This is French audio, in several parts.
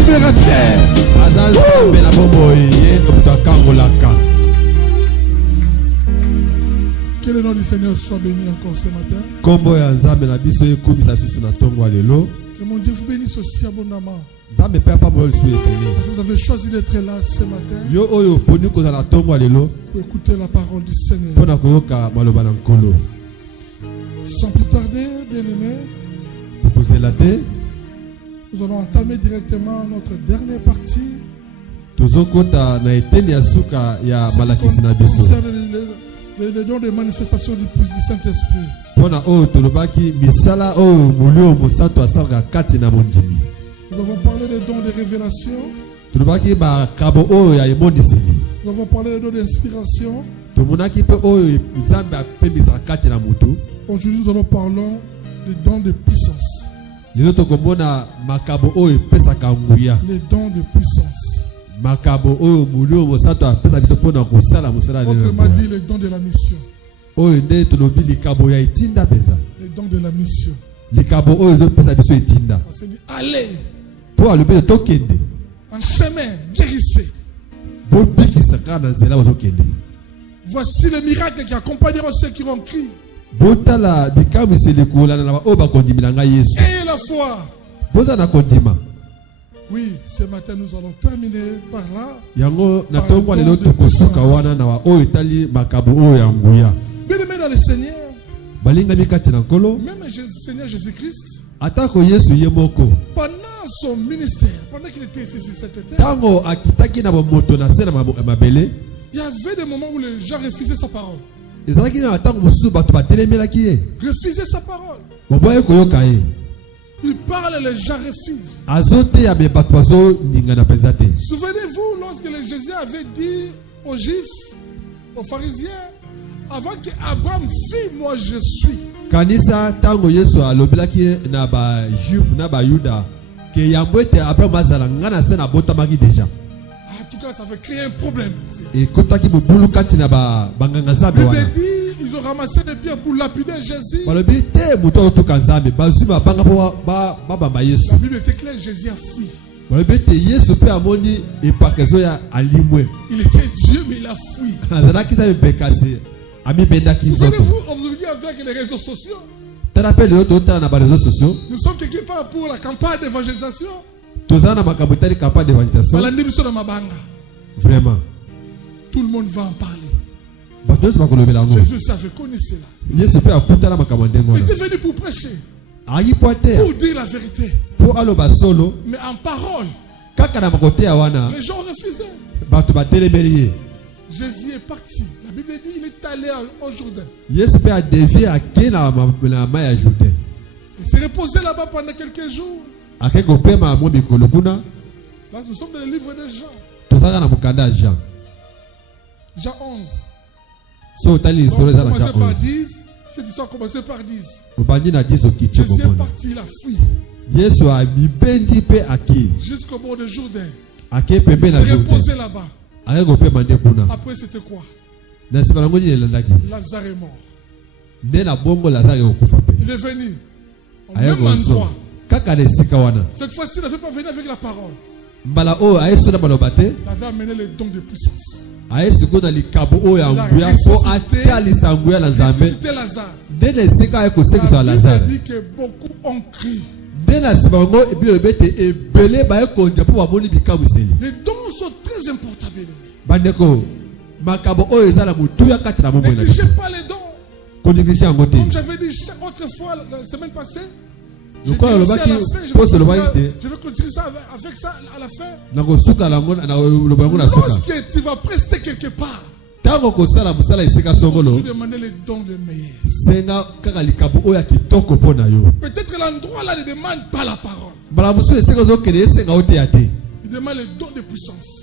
libérateur. Que le nom du Seigneur soit béni encore ce matin. Que mon Dieu vous bénisse aussi abondamment. Parce que vous avez choisi d'être là ce matin pour écouter la parole du Seigneur. Sans plus tarder, bien-aimés, nous allons entamer directement notre dernière partie. Concerne les dons de manifestation du Saint-Esprit. Nous avons parlé des dons de révélation. Nous avons parlé des dons d'inspiration. Aujourd'hui, nous allons parler des dons de puissance. Les dons de puissance. Autrement dit, les dons de la mission. Les dons de la mission. On s'est dit, allez en chemin, guérissez. Voici les miracles qui accompagneront ceux qui vont crier. Ayez la foi. Oui, ce matin nous allons terminer par là. Bien-aimés dans le Seigneur, même Seigneur Jésus-Christ, pendant son ministère, pendant qu'il était ici sur cette terre, il y avait des moments où les gens refusaient sa parole. Refusaient sa parole. Il parle et les gens refusent. Souvenez-vous lorsque Jésus avait dit aux Juifs, aux pharisiens, avant qu'Abraham fît, moi je suis. En tout cas, ça fait créer un problème. Il dit, ils ont ramassé des pierres pour lapider Jésus. La Bible était claire, Jésus a fui. Il était Dieu, mais il a fui. Souvenez-vous, aujourd'hui avec les réseaux sociaux, nous sommes quelque part pour la campagne d'évangélisation. Vraiment. Tout le monde va en parler. Jésus savait, connaissait là. Il était venu pour prêcher, pour dire la vérité. Mais en parole, les gens refusaient. Jésus est parti. La Bible dit il est allé au Jourdain. Il s'est reposé là-bas pendant quelques jours. Là, nous sommes dans le livre de Jean. Jean 11. Cette histoire a commencé par 10. Jésus est parti, il a fui. Jusqu'au bord de Jourdain. Il s'est reposé là-bas. Après, c'était quoi? Lazare est mort. Il est venu au même endroit. Cette fois-ci, il n'avait pas venu avec la parole. Il avait amené les dons de puissance. Il a ressuscité Lazare. La Bible dit que beaucoup ont crié. Les dons sont très importants, bien-aimés. Négligez pas les dons. Comme j'avais dit autrefois la semaine passée, je vais continuer ça avec ça à la fin. Lorsque tu vas prester quelque part, tu demander les dons les meilleurs. Peut-être l'endroit là ne demande pas la parole. Il demande les dons de puissance.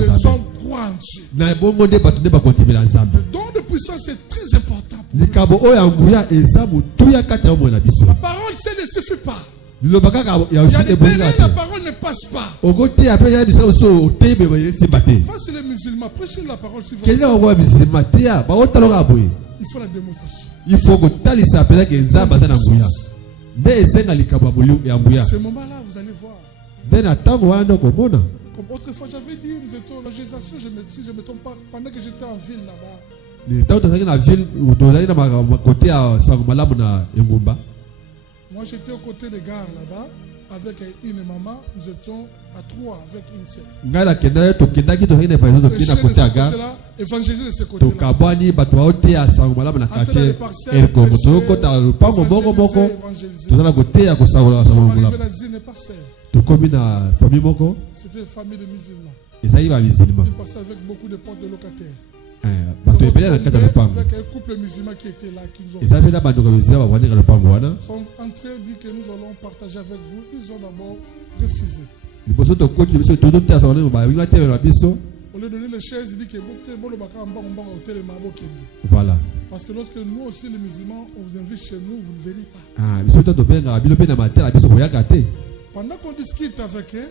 Les gens croient en Dieu. Le don de puissance est très important. La parole, ça ne suffit pas. Il y a des terrains, la parole ne passe pas. Face les musulmans, prêchez la parole sur vous. Il faut la démonstration. Ce moment-là, vous allez voir. Comme autrefois, j'avais dit, si je ne me trompe pas, pendant que j'étais en ville là-bas. Moi, j'étais aux côtés des gares là-bas, avec une maman, nous étions à 3 avec une sœur. Évangéliser de ce côté-là. C'était une famille de musulmans. Ils passaient avec beaucoup de portes de locataires. Avec un couple musulman qui était là, qui nous ont sont entrés, dit que nous allons partager avec vous. Ils ont d'abord refusé. Au lieu de donner les chaises, il dit que voilà. Parce que lorsque nous aussi les musulmans, on vous invite chez nous, vous ne venez pas. Pendant qu'on discute avec eux,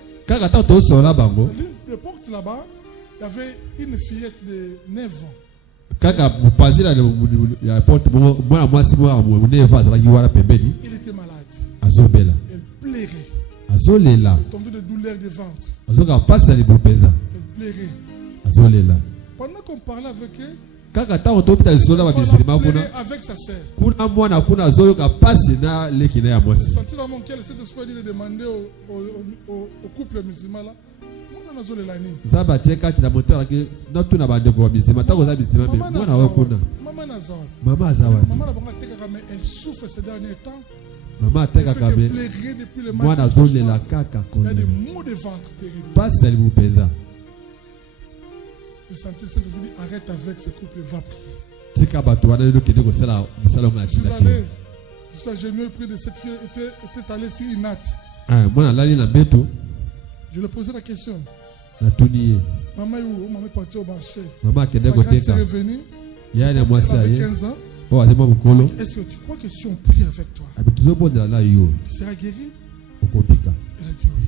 le porte là-bas, il y avait une fillette de 9 ans. Il était malade. Elle plairait. Elle tombait de douleur de ventre. Elle plairait. Pendant qu'on parlait avec elle, elle plairait avec sa sœur. Il sentit dans mon cœur cet espoir de demander au couple musulman là. Maman elle souffre ces derniers temps. Elle plairait depuis le matin. Il y a des maux de ventre terribles. Je sentis cette dit arrête avec ce couple, va prier. J'ai mieux pris de cette fille était allé sur une natte. Je lui ai posé la question. Maman est partie au marché. Sa grande est revenue. Elle avait 15 ans. Est-ce que tu crois que si on prie avec toi, tu seras guéri? Elle a dit oui.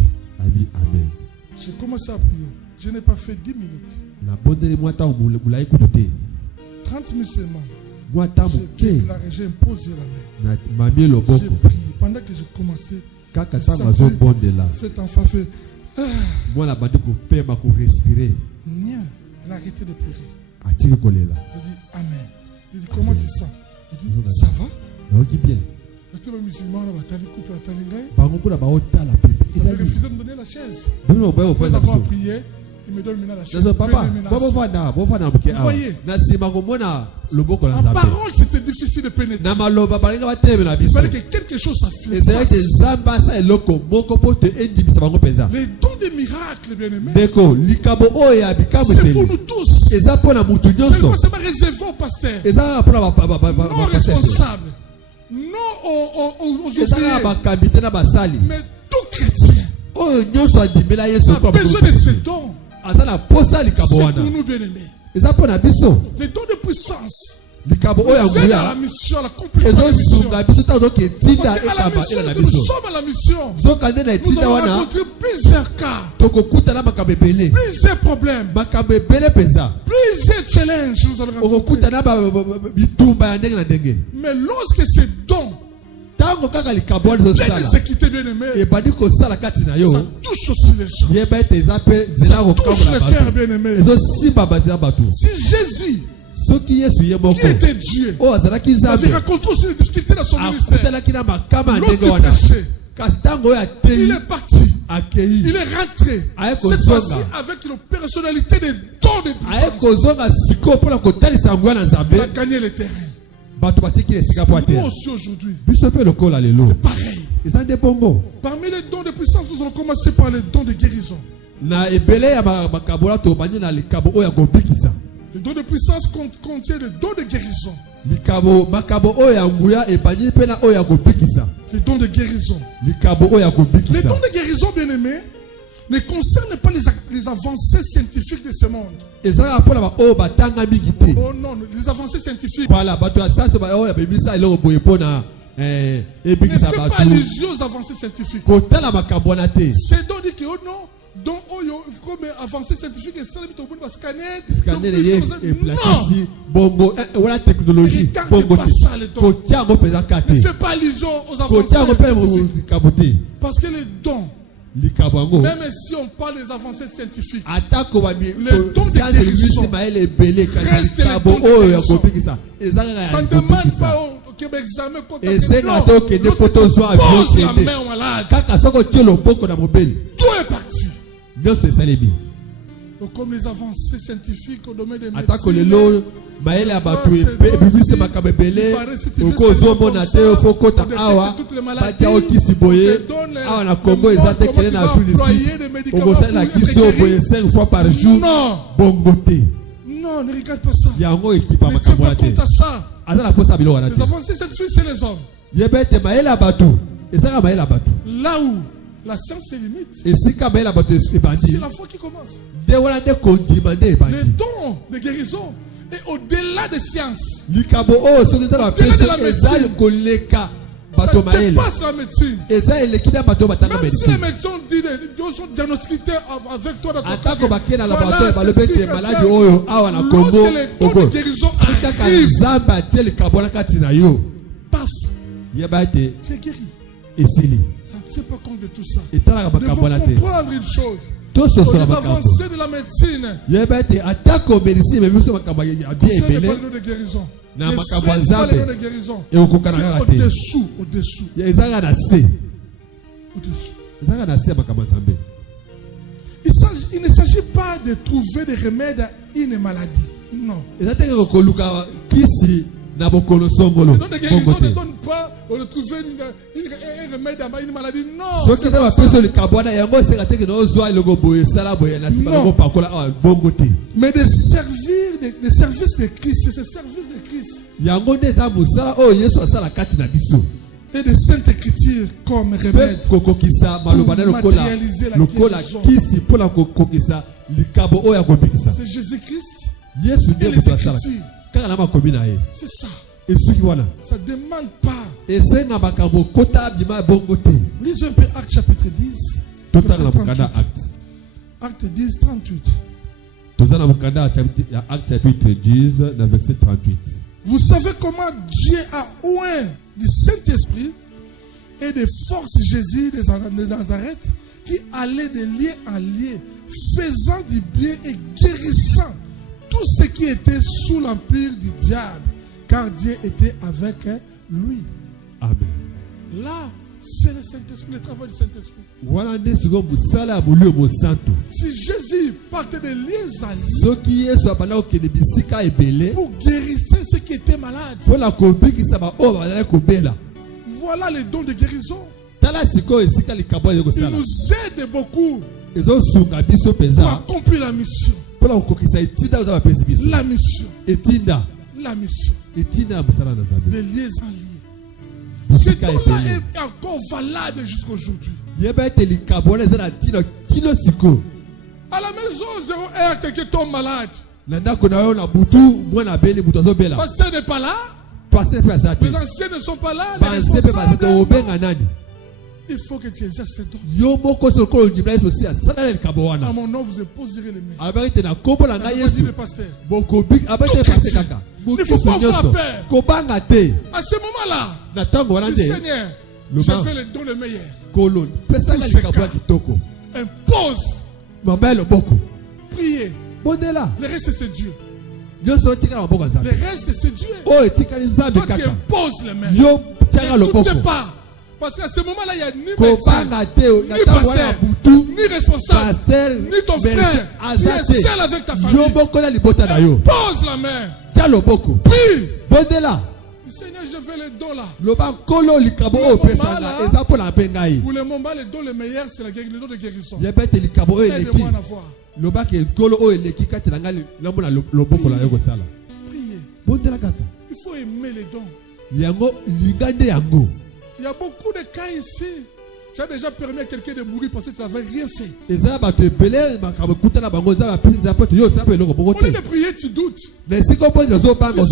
Amen. J'ai commencé à prier. Je n'ai pas fait 10 minutes. 30 musulmans. J'ai déclaré, j'ai imposé la main. J'ai prié. Pendant que j'ai commencé, cet enfant fait. Elle a arrêté de pleurer. Je dis Amen. Je dis comment tu sens? Il dit ça va? bien. Les musulmans ont refusé de me donner la chaise. Après avoir prié, il me donne maintenant la chaise. Papa, vous voyez, en parole, c'était difficile de pénétrer. Il fallait que quelque chose s'affiche. Les dons des miracles, bien-aimés, c'est pour nous tous. C'est pas réservé au pasteur, non responsable, non aux ouvriers, mais tout chrétien a besoin de ces dons. C'est pour nous, bien-aimés. Les dons de puissance. Nous sommes à la mission, à l'accomplissement de la mission. Nous sommes à la mission. Nous allons rencontrer plusieurs cas, plusieurs problèmes, plusieurs challenges. Nous allons rencontrer. Mais lorsque ces dons quitter, bien aimé, ça touche aussi les gens. Ça touche le cœur, bien aimé. Si Jésus, qui était Dieu, avait raconté aussi les difficultés dans son ministère, lorsqu'il prêchait, il est parti, il est rentré, cette fois-ci avec l'opérationnalité des dons de puissance. Il a gagné le terrain. Nous aussi aujourd'hui, c'est pareil. Parmi les dons de puissance, nous allons commencer par les dons de guérison. Les dons de puissance contiennent les dons de guérison. Les dons de guérison. Les dons de guérison, bien-aimés, ne concernent pas les avancées scientifiques de ce monde. Oh non, les avancées scientifiques. Ne fais pas allusion aux avancées scientifiques. C'est donc dit que oh non, Donc, comme avancée scientifique, et ça, on va scanner. Scanner les plaquistes, bongo, voilà technologie. Bongo, ne fais pas allusion aux avancées. Parce que les dons, même si on parle des avancées scientifiques, le don de guérison reste le don de guérison. Ça ne demande pas au Québec examen quand on pose la main au malade. Tout est parti. Donc, comme les avancées scientifiques au domaine des médecines, non, ne regarde pas ça. Ne tiens pas compte à ça. Les avancées scientifiques, c'est les hommes. Là où la science se limite, c'est la foi qui commence. Les dons de guérison et au-delà des sciences, au-delà de la médecine, ça dépasse la médecine. Même si les médecins sont diagnostiqués avec toi dans ton cas, lorsque les dons de guérison arrivent, paf, tu es guéri. Ça ne tient pas compte de tout ça. Il faut comprendre une chose. Les avancées de la médecine, concernent les dons de guérison. Les faits de guérison, c'est au-dessous. Il ne s'agit pas de trouver des remèdes à une maladie. Non. Les dons de guérison ne donnent pas de trouver un remède à une maladie. Non. Mais de servir des services de Christ, c'est ce service de Christ. Et de Sainte Écriture comme remède pour matérialiser la guérison. C'est Jésus-Christ et les Écritures. C'est ça. Ça ne demande pas. Lisons un peu Acte chapitre 10. Acte 10, 38. Acte chapitre 10, verset 38. Vous savez comment Dieu a oint du Saint-Esprit et de force Jésus de Nazareth qui allait de lieu en lieu, faisant du bien et guérissant tout ce qui était sous l'empire du diable, car Dieu était avec lui. Amen. Là, c'est le Saint-Esprit, le travail du Saint-Esprit. Si Jésus partait de lieu en lieu pour guérir ceux qui étaient malades, voilà les dons de guérison. Il nous aide beaucoup pour accomplir la mission. La mission. La mission. De lieu en lieu. Ce don-là est encore valable jusqu'à aujourd'hui. À la maison, 0R, quelqu'un tombe malade. Pasteur n'est pas là. Les anciens ne sont pas là. Les responsables. Il faut que tu exerces ce don. À mon nom, vous déposerez les mains. Le pasteur. Il ne faut pas avoir peur. À ce moment-là, le Seigneur, je fais le don le meilleur. Impose. Priez. Le reste, c'est Dieu. Le reste, c'est Dieu. Toi, tu imposes les mains. N'écoutez pas. Parce qu'à ce moment-là, il n'y a ni médecin, ni pasteur, ni responsable, ni ton frère. Tu es seul avec ta famille. Pose la main. Prie. Le Seigneur, je veux les dons là. Pour le moment, les dons les meilleurs, c'est les dons de guérison. Aide-moi à avoir. Priez. Il faut aimer les dons. Il y a beaucoup de cas ici. Tu as déjà permis à quelqu'un de mourir parce que tu n'avais rien fait. Au lieu de prier, tu doutes. C'est ça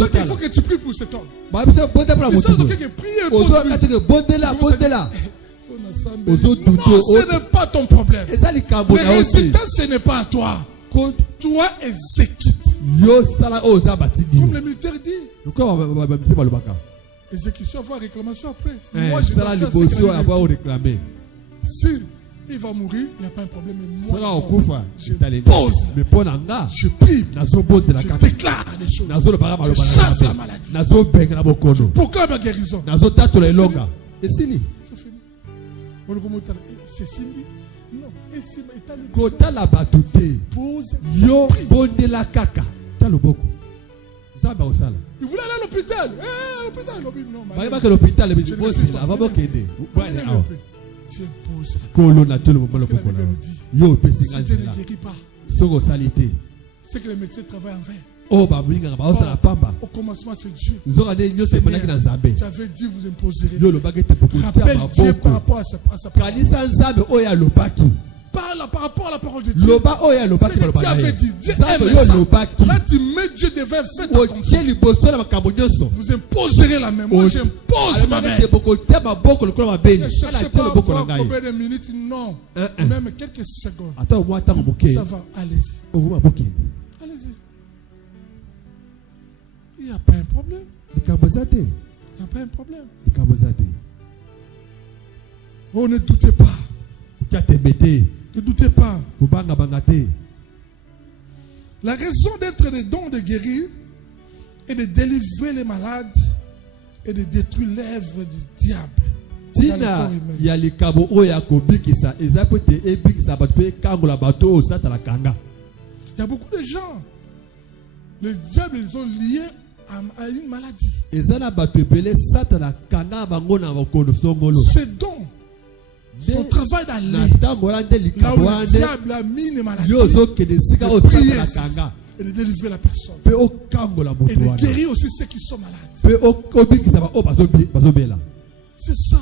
qu'il faut que tu pries pour cet homme. C'est ça qu'il faut que tu pries pour cet homme. Non, ce n'est pas ton problème. Les résultats, ce n'est pas à toi. Toi, exécute. Comme le militaire dit. Exécution avant réclamation après. Moi, je dois faire réclamer. Si il va mourir, il n'y a pas un problème. Mais moi, je pose. Je prie. Je déclare des choses. Je chasse la maladie. Je proclame la guérison. C'est fini. C'est fini. Non. Kota la batute. Yo bonde la kaka. Taloboko. Zaba osala. Il voulait aller à l'hôpital. L'hôpital. Non. Ba que l'hôpital le bibo c'est là. Va pas kende. Tu imposes. Kolo na tolo mobalo kokona. Yo pesi nganja. Si tu ne guéris pas. Soko salité. C'est que les médecins travaillent en vain. Oh babinga ba osala pamba. Au commencement c'est Dieu. Nzoka de nyo se manaki na Nzambe. Tu avais dit vous imposerez. Yo lo bagete pokutia maboko. Dieu par rapport à sa parole. Kanisa Nzambe oya lobaki. Parle par rapport à la parole de Dieu. Loba oya lobaki ba Dieu avait dit. Dieu aime ça. Là tu mets Dieu devait faire ta conscience. Vous imposerez la même. Moi j'impose ma main. Ne cherchez pas à voir combien de minutes. Non. Même quelques secondes. Ça va. Allez-y. Allez-y. Il n'y a pas un problème. Il n'y a pas un problème. Oh, ne doutez pas. Ne doutez pas. La raison d'être des dons de guérir et de délivrer les malades et de détruire l'œuvre du diable. Tina ya likabo oya kobikisa ezapote ebikisa batwe kangola bato osata la kanga. Il y a beaucoup de gens. Le diable ils sont liés à une maladie. Ezana bato belé sata la kanga bango na bakolo songolo. C'est donc son travail d'aller là où le diable a mis les maladies et de délivrer la personne et de guérir aussi ceux qui sont malades. C'est ça.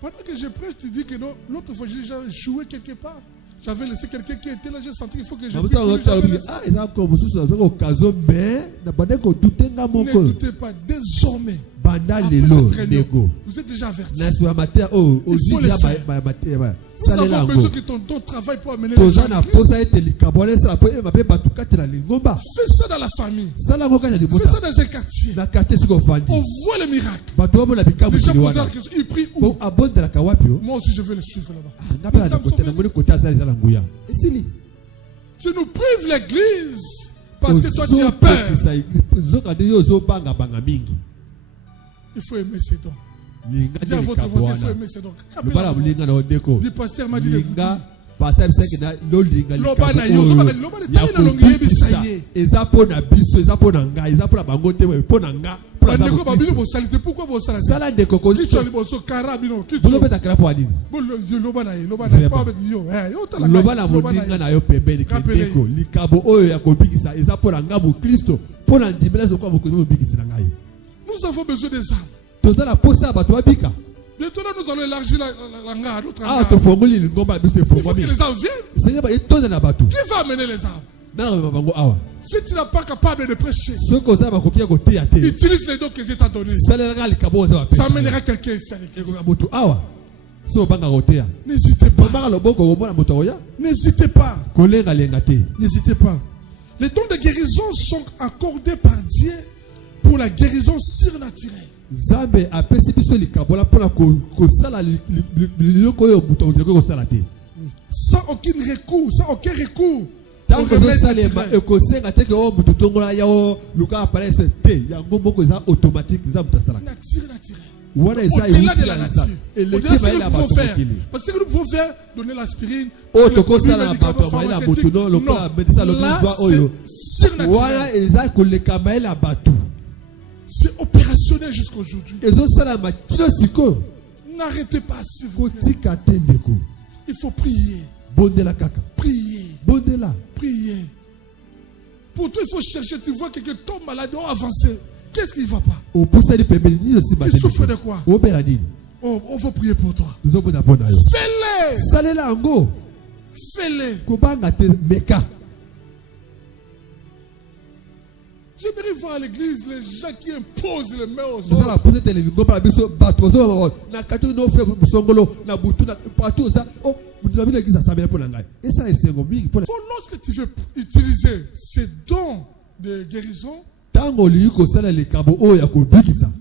Pendant que je prêche, tu dis que l'autre fois j'ai déjà joué quelque part. J'avais laissé quelqu'un qui était là, j'ai senti qu'il faut que je prie. Ne doutez pas, désormais. Vous êtes déjà avertis. Il faut le faire. Nous avons besoin que ton travail pour amener les gens à Christ. Fais ça dans la famille. Fais ça dans un quartier. On voit le miracle. Les gens posent la question, ils prient où? Moi aussi je veux le suivre là-bas. Tu nous prives l'église parce que toi tu as peur. Il faut aimer ses dons. Dis à votre voisin, il faut aimer ses dons. Du pasteur m'a dit de vous dire. Pourquoi vous ça? Nous avons besoin des âmes. Bientôt là, nous allons élargir la ngare. Il faut que les âmes viennent. Qui va amener les âmes? Si tu n'es pas capable de prêcher, utilise les dons que Dieu t'a donnés. Ça amènera quelqu'un ici. N'hésitez pas. N'hésitez pas. N'hésitez pas. Les dons de guérison sont accordés par Dieu pour la guérison surnaturelle. Sans aucun recours, Tant que vous allez automatique. Au-delà de la nature. Au-delà de ce que nous pouvons faire. Parce que nous pouvons faire, donner l'aspirine. C'est opérationnel jusqu'à aujourd'hui. N'arrêtez pas, s'il vous plaît. Il faut prier. Prier. Prier. Pour toi, il faut chercher. Tu vois quelqu'un tombe malade, on avance. Qu'est-ce qui ne va pas? Tu souffres de quoi? Oh, on va prier pour toi. Fais-le. Fais-le. J'aimerais voir à l'église les gens qui imposent les mains aux autres. Lorsque tu veux utiliser ces dons de guérison,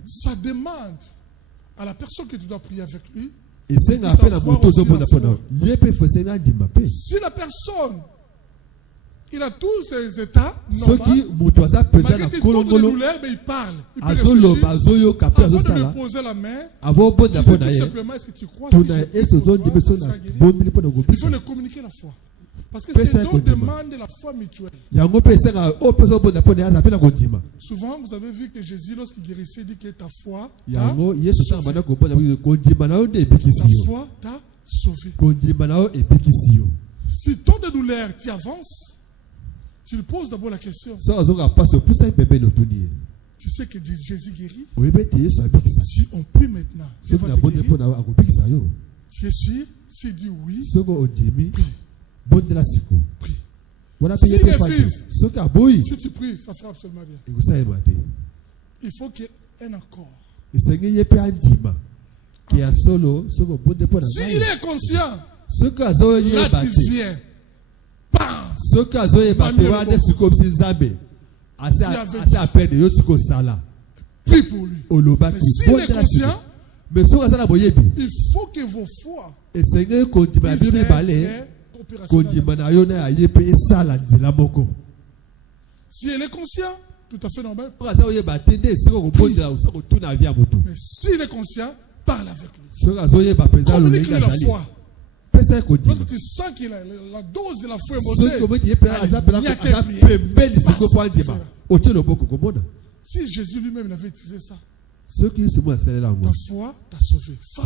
ça demande à la personne que tu dois prier avec lui. Si la personne, il a tous ses états normaux, malgré qu'il tombe de douleur, mais il parle. Il peut réfléchir. Avant de me poser la main, tu peux tout simplement, est-ce que tu crois que il faut le communiquer la foi. Parce que ces dons demandent la foi mutuelle. Souvent, vous avez vu que Jésus, lorsqu'il guérissait, dit que ta foi t'a sauvé. Si ton de douleur t'y avance, tu lui poses d'abord la question. Tu sais que Jésus guérit? Si on prie maintenant, tu es sûr? S'il dit oui, prie. Prie. Si il refuse, si tu pries, ça fera absolument rien. Il faut qu'il y ait un accord. S'il est conscient, là tu viens. Prie pour lui. Mais s'il est conscient, il faut que vos foi si elle est conscient, tout à fait normal. Mais s'il est conscient, parle avec lui. Communique-lui la foi. Lorsque tu sens que la dose de la foi est montée, si Jésus lui-même avait utilisé ça, ta foi t'a sauvé. Ta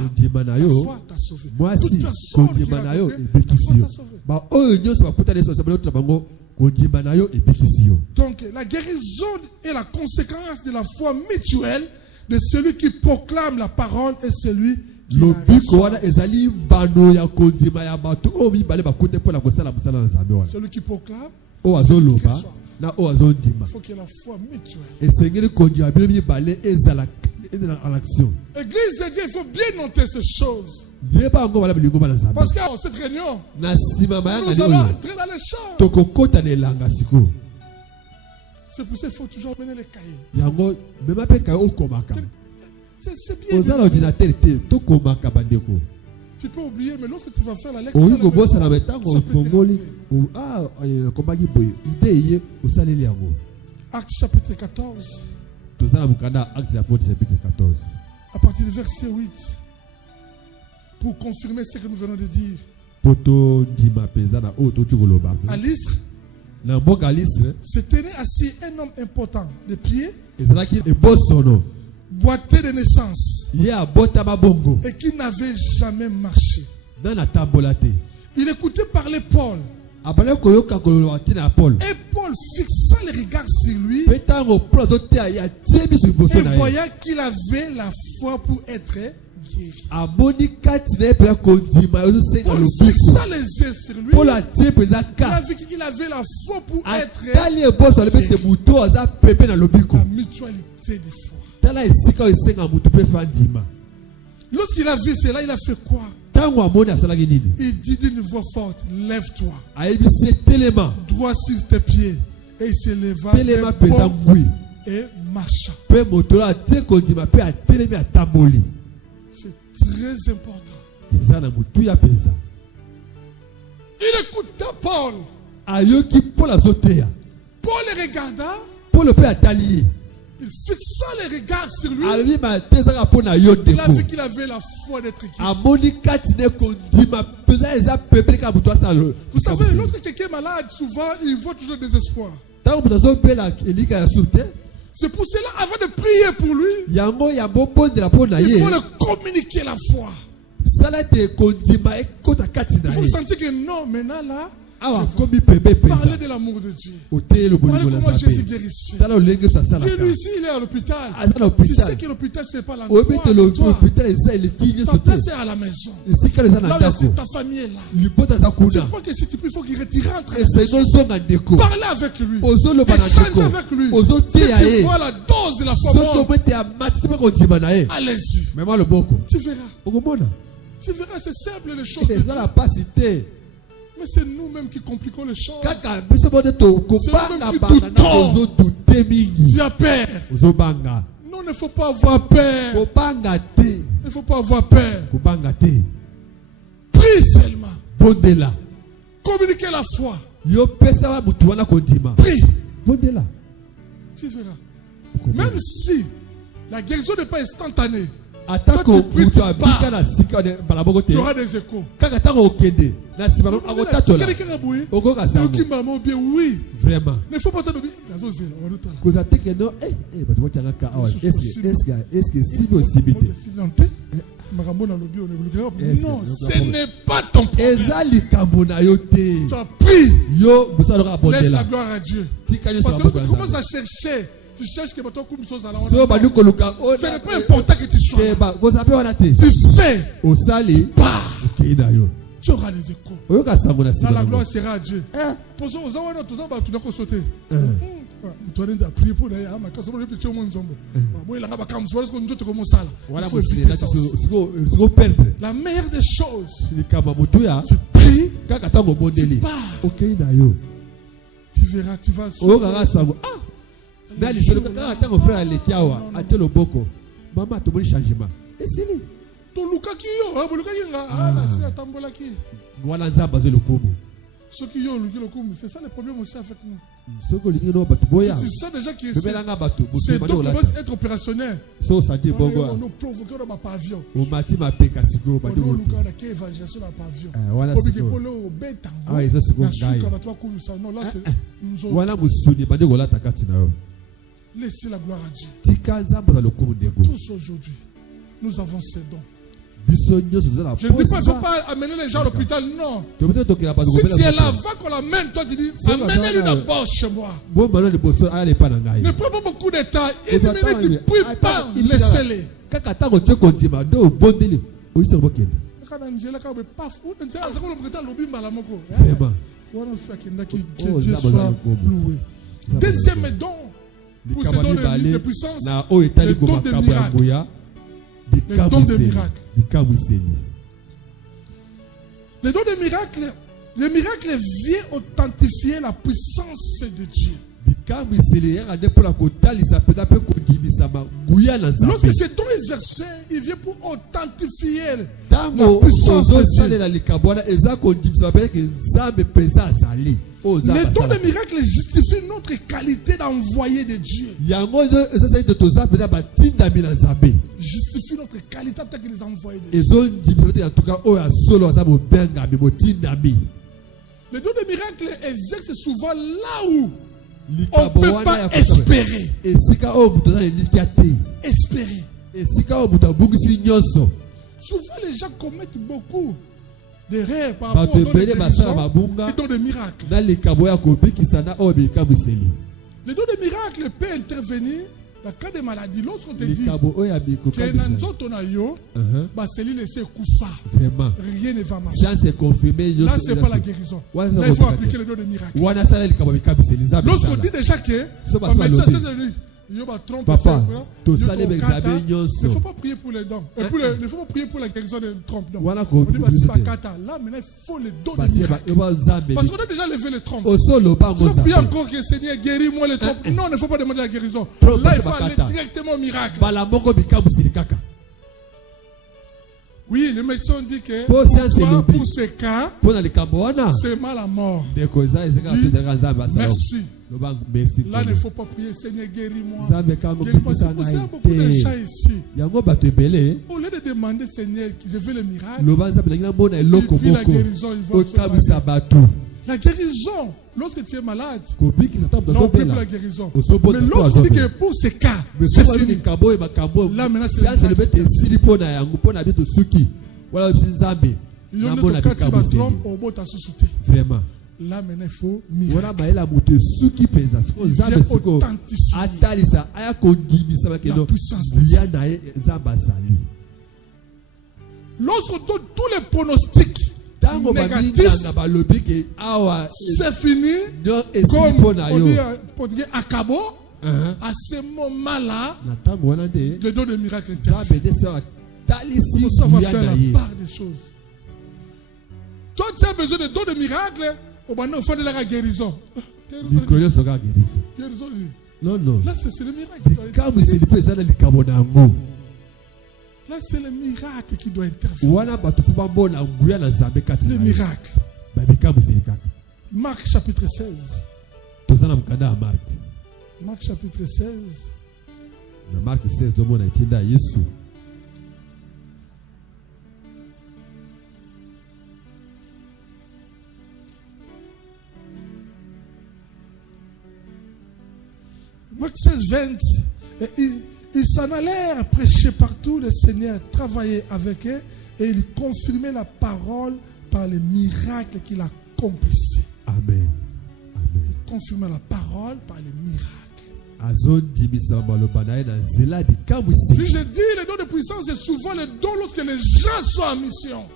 foi t'a sauvé. Toute personne qui l'a écouté, ta foi t'a sauvé. Donc la guérison est la conséquence de la foi mutuelle de celui qui proclame la parole et celui qui la reçoit. Celui qui proclame, celui qui reçoit. Il faut qu'il y ait la foi mutuelle. Église de Dieu, il faut bien noter ces choses. Parce qu'à cette réunion, nous allons entrer dans les champs. C'est pour ça qu'il faut toujours mener les cahiers. C'est bien. Tu peux oublier, mais lorsque tu vas faire la lecture, Actes chapitre 14. À partir du verset 8. Pour confirmer ce que nous venons de dire. À Lystre, se tenait assis un homme important de pied, boiteux de naissance, et qui n'avait jamais marché. Il écoutait parler Paul. Et Paul fixa les regards sur lui et voyant qu'il avait la foi pour être guéri. Paul fixa les yeux sur lui. Il a vu qu'il avait la foi pour être guéri. La mutualité des foi. Lorsqu'il a vu cela, il a fait quoi? Il dit d'une voix forte, lève-toi. Droit sur tes pieds. Et il se leva et marcha. C'est très important. Il écouta Paul. Paul le regarda. Il fixa les regards sur lui. Il a vu qu'il avait la foi d'être guéri. Vous savez, lorsque quelqu'un est malade, souvent, il voit toujours des espoirs. C'est pour cela, avant de prier pour lui, il faut le communiquer la foi. Il faut sentir que non, maintenant là, Parlez de l'amour de Dieu. Parlez comment Jésus guérissait. Dieu lui ici, il est à l'hôpital. Tu sais que l'hôpital, ce n'est pas l'endroit. Ta place est à la maison. Là où ta famille est là. Tu crois que si tu pries, il faut qu'il rentre. Parlez avec lui. Échange avec lui. Si tu vois la dose de la foi, allez-y. Tu verras. Tu verras, c'est simple les choses. Mais c'est nous-mêmes qui compliquons les choses. C'est nous-mêmes qui doutons. Tu as peur. Non, il ne faut pas avoir peur. Il ne faut pas avoir peur. Prie seulement. Communiquez la foi. Prie. Tu verras. Même si la guérison n'est pas instantanée, tu auras des échos. Oui. Vraiment. Il ne faut pas te dire. Non, ce n'est pas ton problème. Tu as pris. Laisse la gloire à Dieu. Parce que tu commences à chercher. Tu cherches que ce n'est pas important que tu sois. Tu fais. Tu pars. Tu auras les échos. Là, la gloire sera à Dieu. Tu as prié pour il la meilleure des choses, tu pries, tu pars. Tu verras, tu vas c'est ça le problème aussi avec nous. Tu sais déjà que c'est donc on va être opérationnel. Nous provoquons dans ma pavillon. On laissez la gloire à Dieu. Tous aujourd'hui, nous avons ces dons. Je ne dis pas qu'il ne faut pas amener les gens à l'hôpital, non. Si tu es là, va qu'on l'amène, toi tu dis, amenez-le d'abord chez moi. Ne prends pas beaucoup de temps. Et ne me prie pas, laissez-les. Deuxième don, pour ces dons de puissance, le don de miracle. Les dons de miracle. Les dons de miracle, le miracle vient authentifier la puissance de Dieu. Lorsque c'est ton exercice, il vient pour authentifier la puissance de Dieu. Les dons de miracle justifient notre qualité d'envoyé de Dieu. Justifie notre qualité en tant que les envoyés de Dieu. Les dons de miracle exercent souvent là où on ne peut pas espérer. Espérer. Souvent les gens commettent beaucoup d'erreurs par rapport aux dons de miracles. Les dons de miracles peuvent intervenir dans le cas de maladie. Lorsqu'on te dit que dans cellule c'est Koufa, rien ne va marcher. Là, ce n'est pas la guérison. Là, il faut appliquer le don de miracle. Lorsqu'on dit déjà que le médecin Papa, il ne faut pas prier pour les dons. Il ne faut pas prier pour la guérison des trompes. On dit là, maintenant, il faut les dons de miracle. Parce qu'on a déjà levé les trompes. Il faut prier encore que le Seigneur guérit-moi les trompes. Non, il ne faut pas demander la guérison. Là, il faut aller directement au miracle. Oui, le médecin dit que pour ce cas, c'est mal à mort. Merci. Là, il ne faut pas prier, Seigneur, guéris-moi. Vous avez beaucoup de gens ici. Au lieu de demander, Seigneur, je veux le miracle, il prie la guérison, il voit la guérison, lorsque tu es malade, on ne prie plus la guérison. Mais lorsqu'on dit que pour ce cas, c'est fini. Là, maintenant, c'est le Vraiment. Là maintenant il faut miracle. Voilà maela mutu suki penza. Siko nzambe siko atalisa aya kondimisa bakeno. Buya na nzamba zali. Lorsqu'on donne tous les pronostics négatifs, c'est fini. Comme on dit pour dire akabo. À ce moment-là, le don de miracle intervient. Il faut savoir faire la part des choses. Toi, tu as besoin de don de miracle. Il faut de la guérison. Guérison. Non, non. Là, c'est le miracle. Là, c'est le miracle qui doit intervenir. Le miracle. Marc chapitre 16. Marc chapitre 16. Marc 16, de mon aïtinda Yesu. Marc 16, 20. Ils s'en allèrent prêcher partout. Le Seigneur travaillait avec eux et il confirmait la parole par les miracles qu'il accomplissait. Amen. Amen. Il confirmait la parole par les miracles. Si je dis le don de puissance, c'est souvent le don lorsque les gens sont en mission.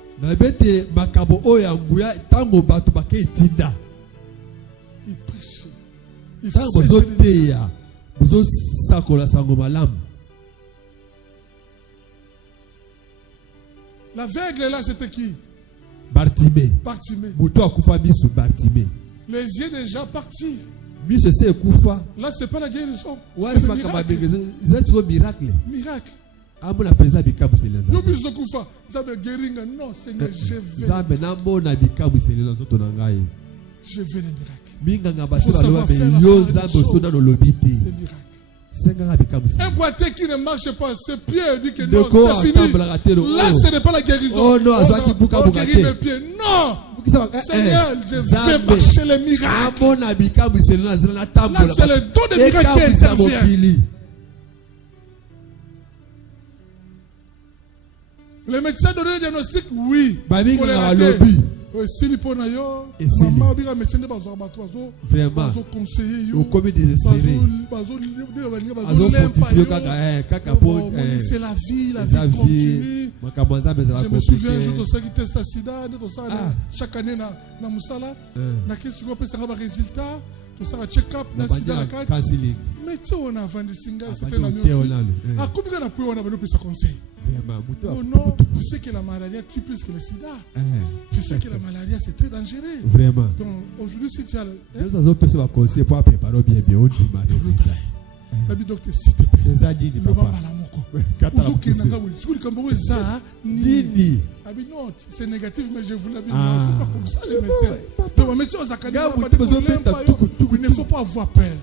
Il prêche. L'aveugle là, c'était qui? Bartimée. Les yeux déjà partis. Là, c'est pas la guérison. C'est le miracle. Miracle. Non, Seigneur, je veux les miracles. Un boîtier qui ne marche pas, ses pieds dit que non, c'est fini. Là, ce n'est pas la guérison. Oh non, on guérit mes pieds. Non. Seigneur, je vais marcher les miracles. Là, c'est le don de miracle qui intervient. Le médecin donne un diagnostic, oui. Pour les rater. Vraiment. C'est la vie continue. Je me souviens un jour de ça qui teste sida, chaque année na musala, na qui se repère ça résultat, tout ça check-up, na sida la carte. Mais tu on a vendu singa, c'était la nuit. Ah combien on a pu on a besoin ça conseil. Oh non, tu sais que la maladie tue plus que le sida. Tu sais que la maladie c'est très dangereux. Vraiment. Donc aujourd'hui si tu as nous avons besoin de conseil pour préparer bien au dimanche. Baby docteur s'il te plaît. Les adis de papa. Non, c'est négatif mais je vous l'ai dit, c'est pas comme ça les médecins. Les médecins il ne faut pas avoir peur.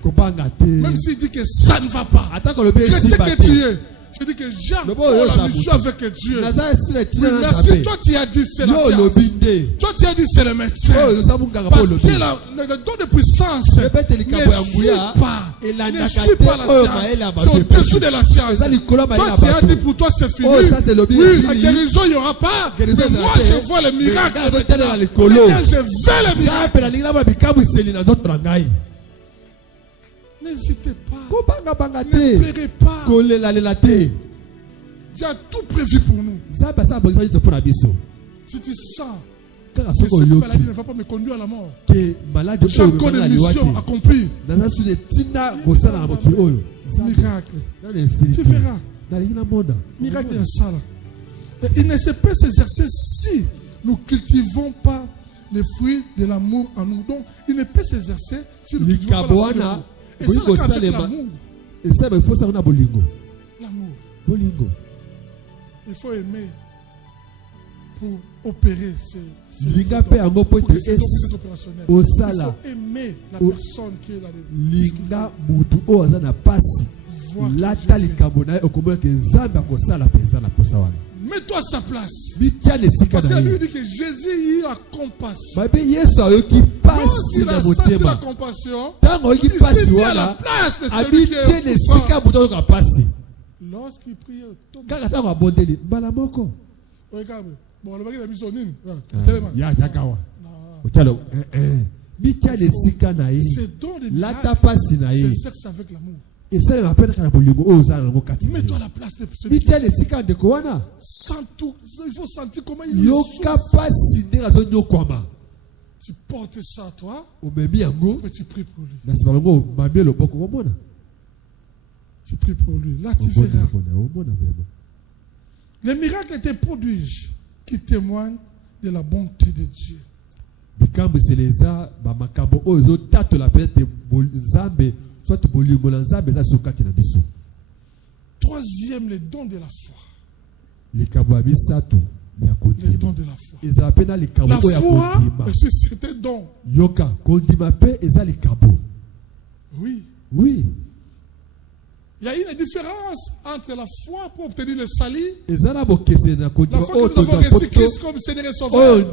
Même s'il dit que ça ne va pas. Chrétien que tu es. Je dis que Jean, la mission avec Dieu. Merci, toi tu as dit c'est la science. Toi tu as dit c'est le médecin. Parce que le don de puissance ne suit pas la science. C'est au-dessous de la science. Toi tu as dit pour toi c'est fini. Oui, la guérison il n'y aura pas. Mais moi je vois le miracle. Seigneur, je veux le miracle. N'hésitez pas. Ne pleurez pas. Dieu a tout prévu pour nous. Si tu sens que cette maladie ne va pas me conduire à la mort, j'ai encore des missions accomplies. Miracle. Tu verras. Miracle est ça. Il ne se peut s'exercer si nous ne cultivons pas les fruits de l'amour en nous. Donc, il ne peut s'exercer si nous ne cultivons pas l'amour. Et ça, c'est l'amour. L'amour. Il faut aimer pour opérer ces opérationnels. Il faut aimer la personne qui est là. Mets-toi à sa place. Parce que la Bible dit que Jésus il a compassion. Lorsqu'il a senti la compassion, il s'est mis à la place de celui qui est souffrant. Lorsqu'il priait, regarde, bon, le mec il a mis son nid. Ces dons de miracles s'exercent avec l'amour. Mets-toi à la place de celui qui sent tout. Il faut sentir comment il souffre. Tu portes ça, toi. Et tu pries pour lui. Tu pries pour lui. Là, tu verras. Les miracles étaient produits qui témoignent de la bonté de Dieu. Troisième, les dons de la foi. Les dons de la foi. La foi, c'est un don. Oui. Oui. Il y a une différence entre la foi pour obtenir le salut, la foi que nous avons reçu Christ comme Seigneur et Sauveur, et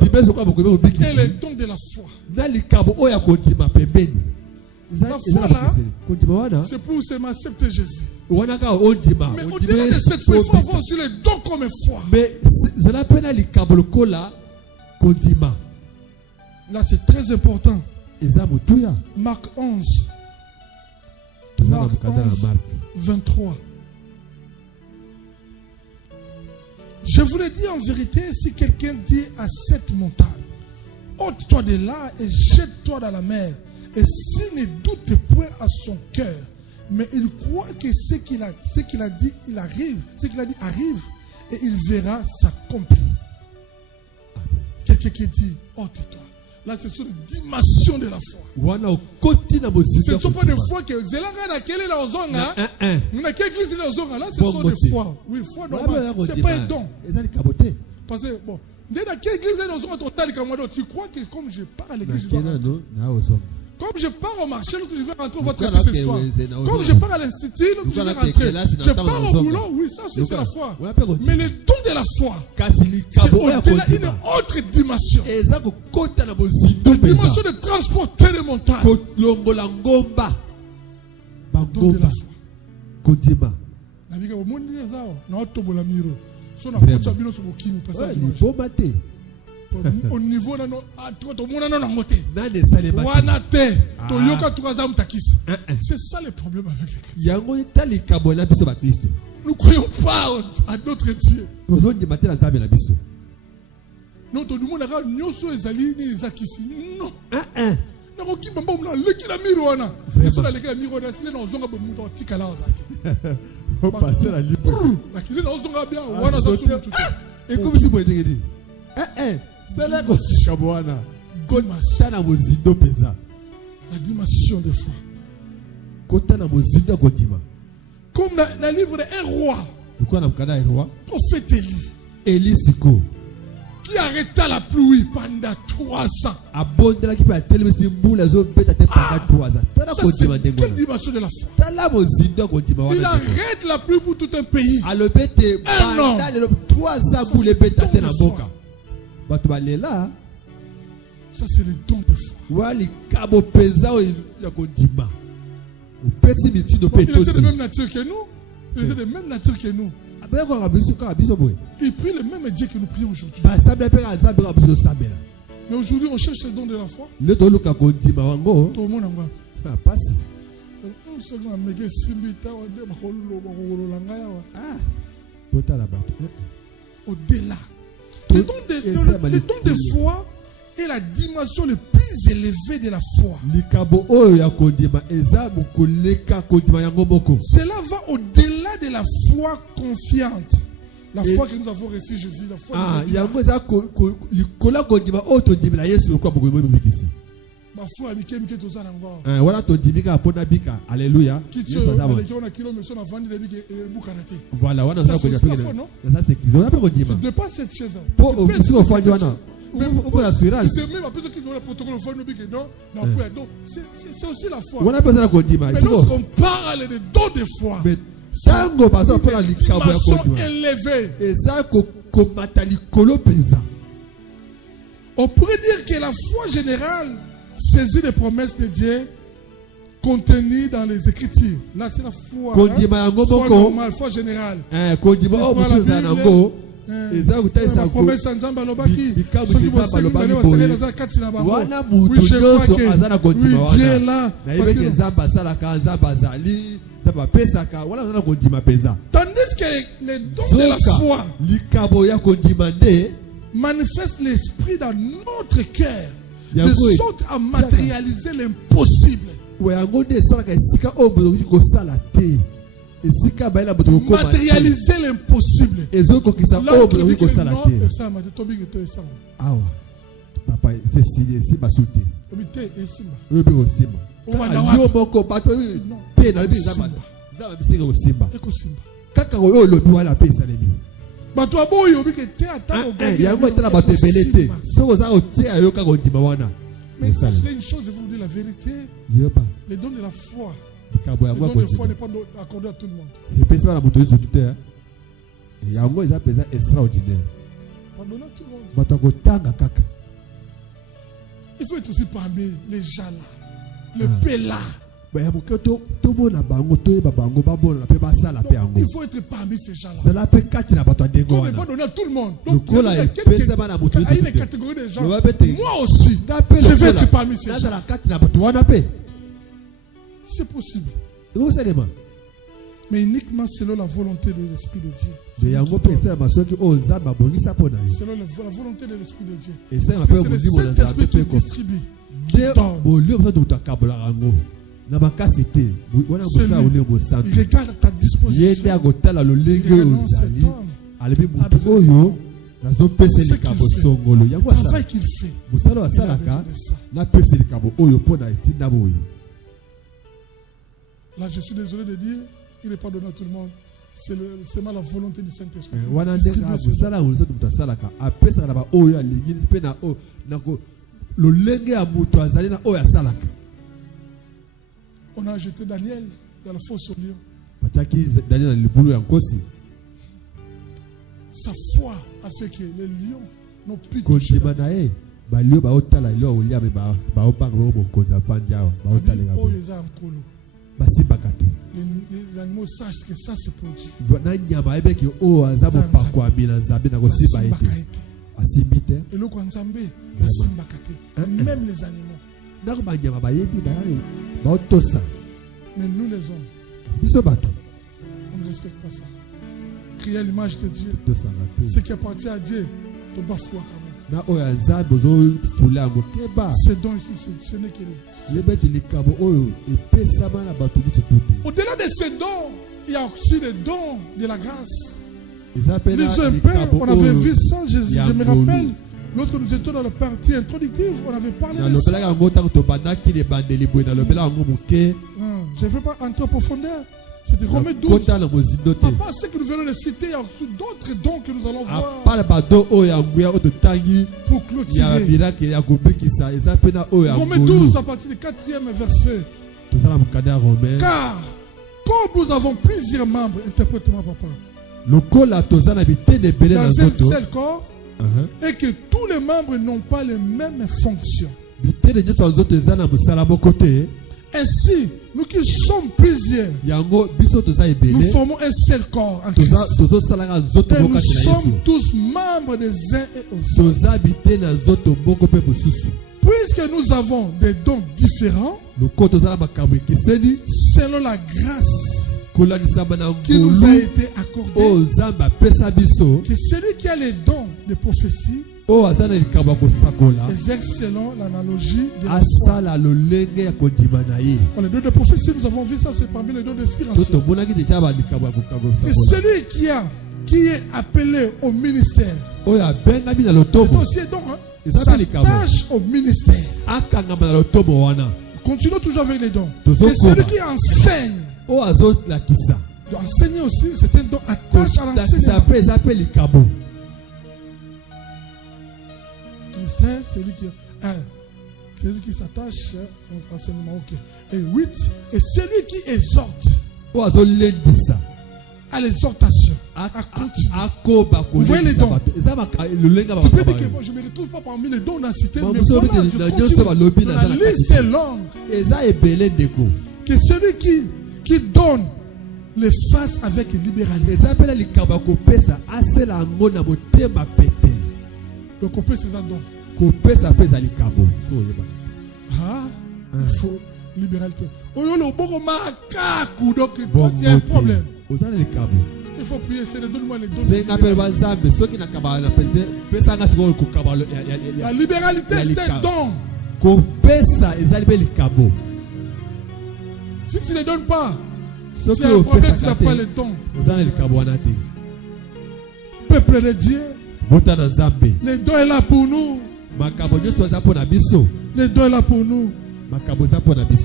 les dons de la foi. La foi là, c'est pour seulement accepter Jésus. Mais au-delà de cette foi, il faut avoir aussi les dons comme foi. Là, c'est très important. Marc 11. Marc 11, 23. Je vous le dis en vérité, si quelqu'un dit à cette montagne, ôte-toi de là et jette-toi dans la mer, et s'il ne doute point à son cœur, mais il croit que ce qu'il a dit, il arrive, ce qu'il a dit arrive, et il verra s'accomplir. Quelqu'un qui dit, ôte-toi. Là, ce sont les dimensions de la foi. Ce ne sont pas des fois que Zélanga n'a quelle est la zonga. N'a quelle église est la zonga. Là, ce sont des foi. Oui, foi normale. Ce n'est pas un don. Parce que, bon, dès dans quelle église est la zonga total comme moi, tu crois que comme je pars à l'église, je dois rentrer. Comme je pars au marché, je vais rentrer, on va traiter cette histoire. Comme je pars à l'institut, je vais rentrer. Je pars au boulot, oui, ça aussi c'est la foi. Mais le don de la foi, c'est au-delà d'une autre dimension. Une dimension de transporter les montagnes. Don de la foi. Au niveau de c'est ça le problème avec les chrétiens. Nous ne croyons pas à d'autres dieux. Non, tout le monde a non. La dimension de foi. Comme dans le livre d'un roi, prophète Élie, qui arrêta la pluie pendant 3 ans. Quelle dimension de la foi? Il arrête la pluie pour tout un pays. Un an. Ça, c'est le don de foi. Il était de même nature que nous. Il était de même nature que nous. Il prie le même Dieu que nous prions aujourd'hui. Mais aujourd'hui, on cherche le don de la foi. Tout le monde en va. Au-delà. Le don de foi est la dimension le plus élevée de la foi. Cela va au-delà de la foi confiante. La foi que nous avons reçue Jésus. La foi Alléluia. Voilà, tu dépasses cette chaise. C'est aussi la foi. Mais lorsqu'on parle de dons de foi, élevée. On pourrait dire que la foi générale saisit les promesses de Dieu contenues dans les Écritures. Là, c'est la foi. Foi normale, foi générale. eza kutalisa promesse nzamba lobaki soki wana mutu nyonso aza na kondima wana nayebeki nzambe asalaka nzambe azali nzambe apesaka wana aza na kondima mpenza. Tandis que les dons de la foi likabo ya kondima nde manifeste l'esprit dans notre cœur de sorte à matérialiser l'impossible. Matérialiser l'impossible. Papa, c'est si basouté. Mais sachez une chose, je vous dis la vérité. Les dons de la foi. Le don de foi n'est pas accordé à tout le monde. Pardonnez à tout le monde. Il faut être aussi parmi les gens là, les pélas. Il faut être parmi ces gens-là. On ne peut pas donner à tout le monde. Donc, il y a une catégorie de gens. Moi aussi, je vais être parmi ces gens. C'est possible. Mais uniquement selon la volonté de l'Esprit de Dieu. Selon la volonté de l'Esprit de Dieu. C'est le Saint-Esprit qui distribue. Il regarde ta disposition. Le travail qu'il fait. Là, je suis désolé de dire qu'il n'est pas donné à tout le monde. C'est seulement la volonté du Saint-Esprit. On a jeté Daniel dans la fosse au lion. Sa foi a fait que les lions n'ont pu toucher. Les animaux sachent que ça se produit. Et le Kwanzambe, même les animaux. Mais nous les hommes, on ne respecte pas ça. Crier à l'image de Dieu. Ce qui appartient à Dieu, tu vas foi. Ce don ici, ce n'est que au-delà de ces dons, il y a aussi les dons de la grâce. Lisons un peu, on avait vu ça, je me rappelle. Lorsque nous étions dans la partie introductive, on avait parlé de ça. Je ne vais pas entrer en profondeur. C'était Romains 12. Papa, ce que nous venons de citer, il y a d'autres dons que nous allons voir. Pour clôturer. Romains 12, à partir du 4e verset. Car, comme nous avons plusieurs membres, interprète-moi, papa. Dans un seul corps, et que tous les membres n'ont pas les mêmes fonctions. Ainsi, nous qui sommes plusieurs, nous formons un seul corps en Christ. Et nous sommes tous membres des uns et aux autres. Puisque nous avons des dons différents, selon la grâce qui nous a été accordée, que celui qui a les dons de prophétie exerce selon l'analogie de la foi. Les dons de prophétie, nous avons vu ça, c'est parmi les dons d'inspiration. Et celui qui est appelé au ministère, c'est aussi un don, s'attache au ministère. Continuons toujours avec les dons. Et celui qui enseigne, enseigner aussi, c'est un don attache à l'enseignement. Celui qui s'attache à l'enseignement. Ok. Et 8. Et celui qui exhorte à l'exhortation, à continuer. Vous voyez les dons. Tu peux dire que moi, je ne me retrouve pas parmi les dons d'un système, mais voilà, je continue. La liste est longue. Que celui qui donne les fasse avec libéralité. Donc on peut ces dons. Ah, il faut libéralité. Donc il y a un problème. Il faut prier, c'est donne-moi les dons. La libéralité, c'est un don. Si tu ne les donnes pas, c'est un problème, tu n'as pas les dons. Peuple de Dieu, les dons est là pour nous. Les dons est là pour nous.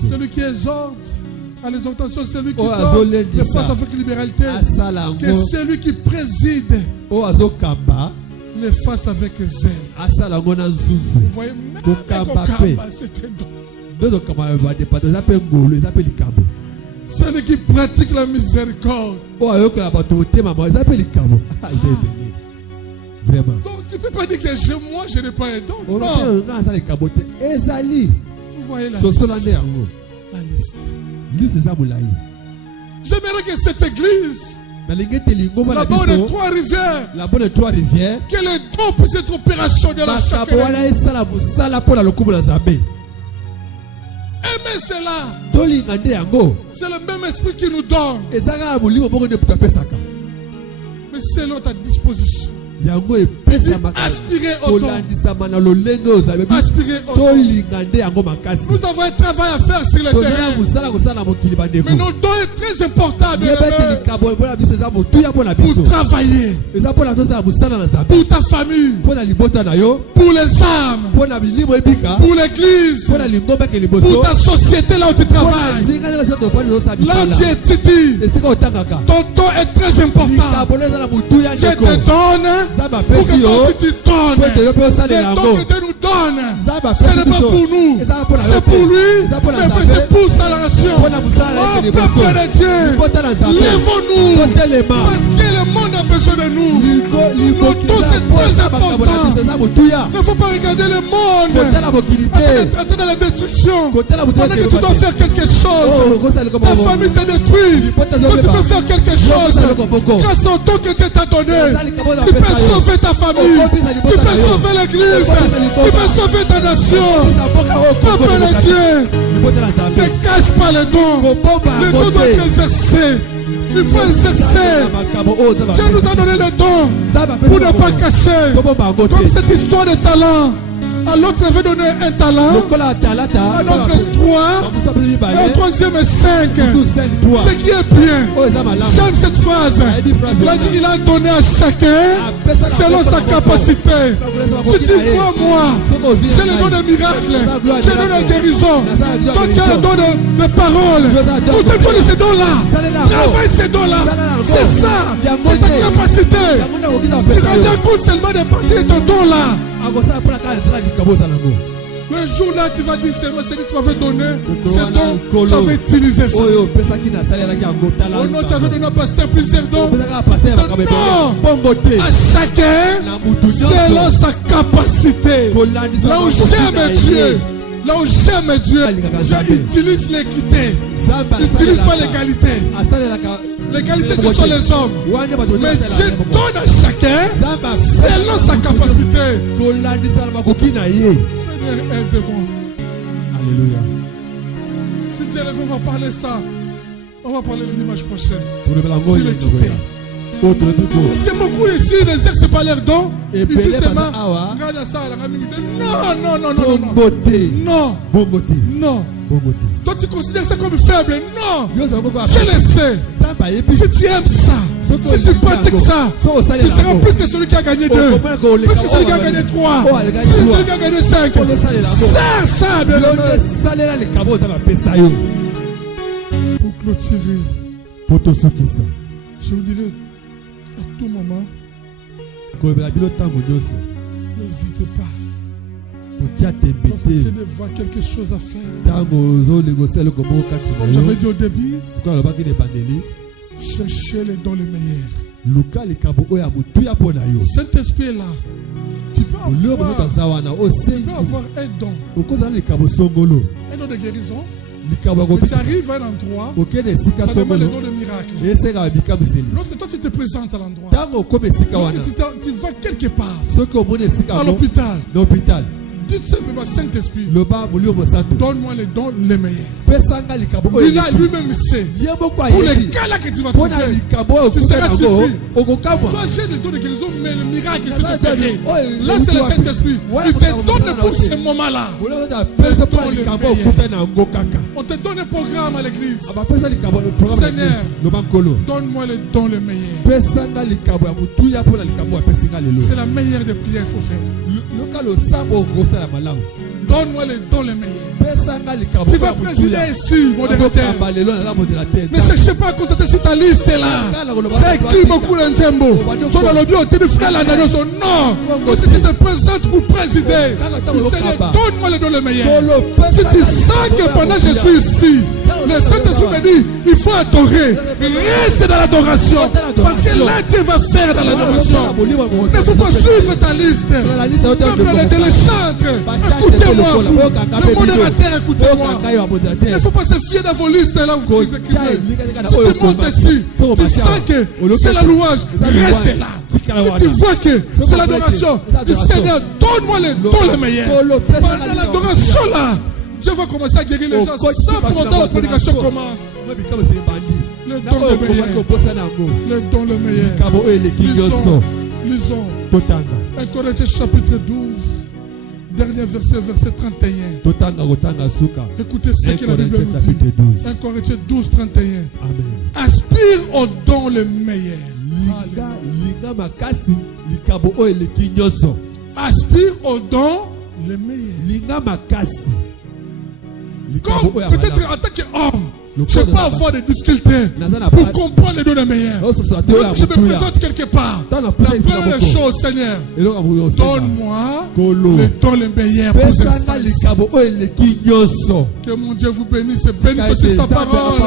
Celui qui exhorte à l'exhortation, celui qui donne les forces avec libéralité, que celui qui préside les fasse avec zèle. Vous voyez, même c'est un don. Celui qui pratique la miséricorde. Vraiment. Donc tu ne peux pas dire que moi je n'ai pas un don. Non. Vous voyez la liste. J'aimerais que cette église, là-bas on est Trois-Rivières, que les dons puissent être opérationnels à chaque année. Aimer cela. C'est le même esprit qui nous donne. Mais selon ta disposition. Aspirer au don. Aspirer au don. Nous avons un travail à faire sur le terrain. Mais nos dons est très important pour travailler. Pour ta famille. Pour les âmes. Pour l'église. Pour ta société là où tu travailles. Là où tu étudies. Ton don est très important. Je te donne. Pour que toi aussi tu donnes. Les dons que Dieu nous donne, ce n'est pas pour nous, c'est pour lui, mais c'est pour sa nation. Oh peuple de Dieu, lèvons-nous, parce que le monde a besoin de nous. Nos dons c'est très important. Il ne faut pas regarder le monde attendre la destruction. Pendant que tu dois faire quelque chose, ta famille t'est détruite, donc tu peux faire quelque chose. Grâce au don que Dieu t'a donné, tu peux sauver ta famille, tu peux sauver l'église, tu peux sauver ta nation. Peuple de Dieu, ne cache pas les dons. Les dons doivent être exercés. Il faut exercer. Dieu nous a donné les dons pour ne pas cacher. Comme cette histoire de talent. À l'autre, il avait donné un talent. À l'autre, 3. Et au troisième, 5. Ce qui est bien. J'aime cette phrase. Il a donné à chacun selon sa capacité. Si tu vois moi, j'ai le don de miracles, j'ai le don de guérison. Toi, tu as le don de paroles. Tout est don de ces dons-là. Travaille ces dons-là. C'est ça. C'est ta capacité. Tu rends compte seulement de partir de ton don-là. Le jour-là, tu vas dire seulement ce que tu m'avais donné, c'est donc j'avais utilisé ça. Oh non, tu avais donné à pasteur plusieurs dons. Non, à chacun, selon sa capacité. Là où j'aime Dieu, je utilise l'équité. N'utilise pas l'égalité. L'égalité, ce sont les hommes. Mais Dieu donne à chacun selon sa capacité. Seigneur, aide-moi. Alléluia. Si Dieu le veut, on va parler ça. On va parler le dimanche prochain. Sur l'équité. Parce que beaucoup ici n'exercent pas leurs dons. Ils disent seulement, regarde ça, la ramilité. Non. Toi, tu considères ça comme faible. Non. Dieu le sait. Si tu aimes ça, si tu pratiques ça, tu seras plus que celui qui a gagné 2, plus que celui qui a gagné 3, plus que celui qui a gagné 5. Sers ça, bien aimé. Pour clôturer, je vous dirai à tout moment, n'hésitez pas. Lorsque de voir quelque chose à faire, comme j'avais dit au début, cherchez les dons les meilleurs. Saint-Esprit est là. Tu peux avoir un don. Un don de guérison, tu arrives à un endroit, ça demande le don de miracle. Lorsque toi tu te présentes à l'endroit, tu vas quelque part, à l'hôpital, dites simplement Saint-Esprit, donne-moi les dons les meilleurs. Il a lui-même sait. Pour les cas là que tu vas trouver, tu seras surpris. Toi j'ai le don de guérison, mais le miracle c'est de guérir. Là c'est le Saint-Esprit. Il te donne pour ce moment-là. On te donne un programme à l'église. Seigneur, donne-moi les dons les meilleurs. C'est la meilleure des prières qu'il faut faire. Donne-moi les dons les meilleurs. Tu vas présider ici, modérateur. Ne cherchez pas à contenter sur ta liste là. C'est qui beaucoup d'Enzembo. Son dans le bio, tu es frère là. Non. Quand tu te présentes pour présider, Seigneur, donne-moi les dons les meilleurs. Si tu sens que pendant que je suis ici, le Saint-Esprit me dit, il faut adorer. Reste dans l'adoration. Parce que là, Dieu va faire dans l'adoration. Il ne faut pas suivre ta liste. Même les téléchantres, écoutez-moi, vous. Le modérateur, écoutez-moi. Il ne faut pas se fier dans vos listes là. Vous écrivez. Si tu montes ici, tu sens que c'est la louange, reste là. Si tu vois que c'est l'adoration, du Seigneur, donne-moi les dons les meilleurs. Pendant l'adoration là, Dieu va commencer à guérir les gens sans pour autant la prédication commence. Le don le meilleur. Le don le meilleur. Lisons. 1 Corinthiens chapitre 12. Dernier verset, verset 31. Écoutez ce que la Bible nous dit. 1 Corinthiens 12, 31. Amen. Aspire au don le meilleur. Aspire au don le meilleur. Comme peut-être en tant qu'homme, je peux avoir des difficultés pour comprendre les dons les meilleurs. Je me présente quelque part. La première chose, Seigneur, donne-moi le don les meilleurs pour ce que mon Dieu vous bénisse et bénisse aussi sa parole.